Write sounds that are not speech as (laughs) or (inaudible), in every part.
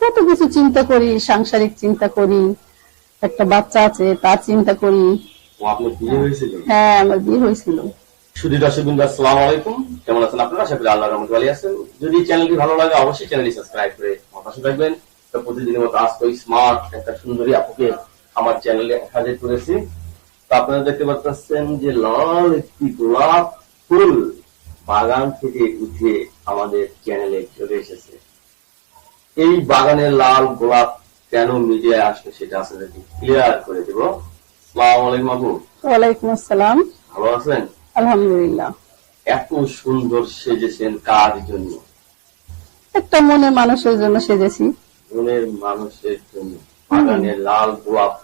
কত কিছু চিন্তা করি সাংসারিক চিন্তা করি একটা বাচ্চা আছে তার চিন্তা করি। হয়েছিল? হ্যাঁ আমার বিয়ে হয়েছিল। দর্শক বিন্দু আসসালামু আলাইকুম। কেমন আছেন আপনারা? আশা করি আল্লাহ রহমত ভালো আছেন। যদি চ্যানেলটি ভালো লাগে অবশ্যই চ্যানেলটি সাবস্ক্রাইব করে পাশে থাকবেন। তো প্রতিদিনের মতো আজ ওই স্মার্ট একটা সুন্দরী আপুকে আমার চ্যানেলে হাজির করেছি। তো আপনারা দেখতে পাচ্ছেন যে লাল একটি গোলাপ ফুল বাগান থেকে উঠে আমাদের চ্যানেলে চলে এসেছে। এই বাগানের লাল গোলাপ কেন মিডিয়ায় আসলো সেটা আসলে ক্লিয়ার করে দেব। সালাম আলাইকুম আপু। ওয়ালাইকুম আসসালাম। ভালো আছেন? আলহামদুলিল্লাহ। এত সুন্দর সেজেছেন কার জন্য? একটা মনে মানুষের জন্য সেজেছি। মনের মানুষের জন্য। বাগানের লাল গোলাপ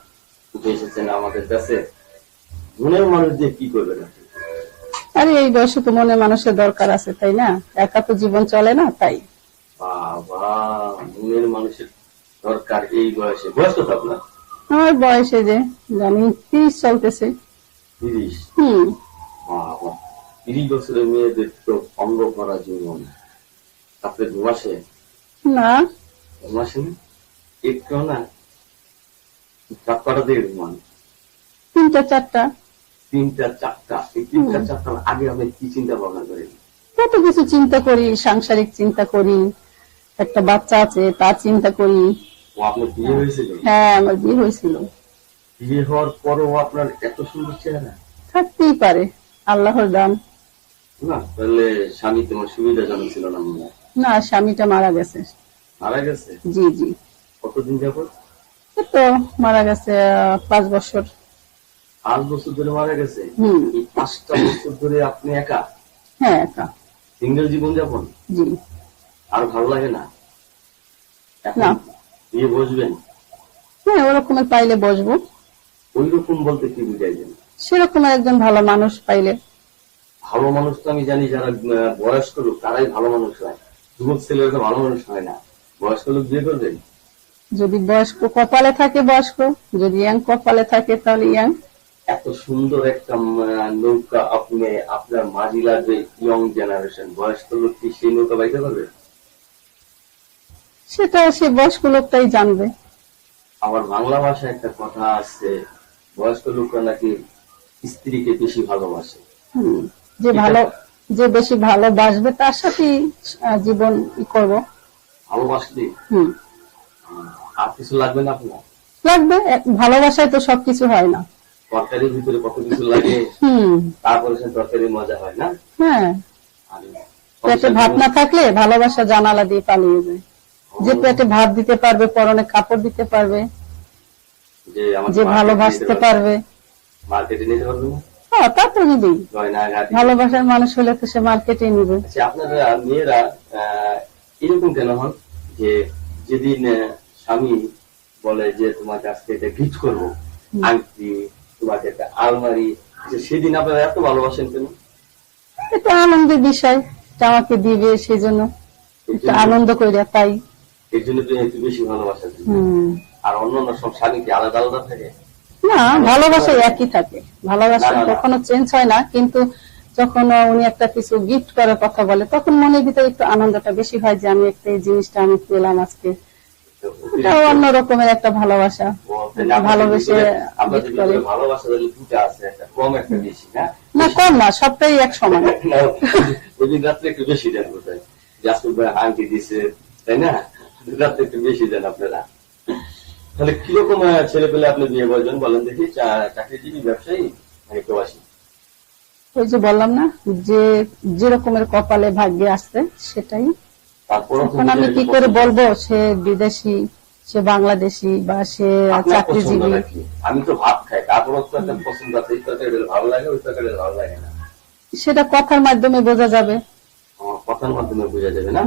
এসেছেন আমাদের কাছে। মনের মানুষ দিয়ে কি করবেন আরে এই বয়সে তো মনে মানুষের দরকার আছে তাই না? একা তো জীবন চলে না তাই। বাবা মনের মানুষের দরকার এই বয়সে। বয়স কত আপনার? আমার বয়সে যে জানি তিরিশ চলতেছে। তিরিশ? হুম। বাবা তিরিশ বছরের মেয়েদের তো অঙ্গ করা জীবন আপনি না। একটু না? দিয়ে ঘুমান। তিনটা চারটা। তিনটা চারটা। এই তিনটা চারটা আগে আপনি কি চিন্তা ভাবনা করেন? কত কিছু চিন্তা করি সাংসারিক চিন্তা করি। একটা বাচ্চা আছে তার চিন্তা করি। ও আপনার বিয়ে হয়েছিল? হ্যাঁ আমার বিয়ে হয়েছিল। বিয়ে হওয়ার পরও আপনার এত সুন্দর চেহারা? থাকতেই পারে আল্লাহর দান। না তাহলে স্বামী তোমার সুবিধাজনক ছিল না মনে না স্বামীটা মারা গেছে। মারা গেছে? জি জি। কতদিন যাবত তো মারা গেছে পাঁচ বছর। পাঁচ বছর ধরে মারা গেছে? এই পাঁচটা বছর ধরে আপনি একা? হ্যাঁ একা। সিঙ্গেল জীবন যাপন জি। আর ভালো লাগে না? না। বিয়ে বসবেন? হ্যাঁ ওরকমের পাইলে বসবো। ওই রকম বলতে কি বুঝাইছেন? সেরকমের একজন ভালো মানুষ পাইলে। ভালো মানুষ তো আমি জানি যারা বয়স্ক লোক তারাই ভালো মানুষ হয়। যুবক ছেলেরা তো ভালো মানুষ হয় না। বয়স্ক লোক বিয়ে করবেন যদি বয়স্ক কপালে থাকে বয়স্ক যদি ইয়াং কপালে থাকে তাহলে ইয়াং। এত সুন্দর একটা নৌকা আপনি আপনার মাঝি লাগবে ইয়ং জেনারেশন। বয়স্ক লোক কি সেই নৌকা বাইতে পারবে? সেটা সে বয়স্ক লোকটাই জানবে। আমার বাংলা ভাষায় একটা কথা আছে বয়স্ক লোকরা নাকি স্ত্রীকে বেশি ভালোবাসে। যে ভালো যে বেশি ভালোবাসবে তার সাথেই জীবন ই করব। ভালোবাসলে? হুম। আর কিছু লাগবে না আপনার? লাগবে ভালোবাসায় তো সবকিছু হয় না। তরকারির ভিতরে কত কিছু লাগে হুম। তারপরে সে তরকারির মজা হয় না? হ্যাঁ। পেটে ভাত না থাকলে ভালোবাসা জানালা দিয়ে পালিয়ে যায়। যে পেটে ভাত দিতে পারবে পরনে কাপড় দিতে পারবে যে ভালোবাসতে পারবে। মার্কেটে নিতে পারবে হ্যাঁ তা তো নিবেই। ভালোবাসার মানুষ হলে তো সে মার্কেটে নিবে। আচ্ছা আপনারা মেয়েরা এরকম কেন হন যে যেদিন স্বামী বলে যে তোমাকে আজকে এটা গিফট করব আংটি তোমাকে একটা আলমারি আচ্ছা, সেদিন আপনারা এত ভালোবাসেন কেন? এটা আনন্দের বিষয়। আমাকে দিবে সেজন্য। আনন্দ করে তাই। এর জন্য তো একটু বেশি ভালোবাসা। আর অন্য অন্য সব স্বামী কি আলাদা আলাদা থাকে? না ভালোবাসা একই থাকে। ভালোবাসা। কখনো চেঞ্জ হয় না কিন্তু যখন উনি একটা কিছু গিফট করার কথা বলে তখন মনের ভিতরে একটু আনন্দটা বেশি হয় যে আমি একটা এই জিনিসটা আমি পেলাম আজকে। এটাও অন্য রকমের একটা ভালোবাসা। ভালোবেসে ভিতরে- আপনাদের gift করে। ভালোবাসা দুটা আছে একটা কম একটা বেশি হ্যাঁ? না কম না সবটাই এক সমান। (laughs) ওই দিন রাত্রে একটু বেশি দেন কোথায় জাসপুর ভাই আংটি দিছে তাই না? একটু বেশি দেন আপনারা। তাহলে কীরকম ছেলে পেলে আপনি বিয়ে করবেন বলেন দেখি চাকরিজীবী ব্যবসায়ী নাকি প্রবাসী? ওই যে বললাম না যে যে রকমের কপালে ভাগ্যে আসছে সেটাই। এখন আমি কি করে বলব সে বিদেশি সে বাংলাদেশি বা সে চাকরিজীবী? আমি তো ভাত খাই তারপর পছন্দ আছে এই তরকারি ভালো লাগে ওই তরকারি ভালো লাগে না। সেটা কথার মাধ্যমে বোঝা যাবে। কথার মাধ্যমে বোঝা যাবে না।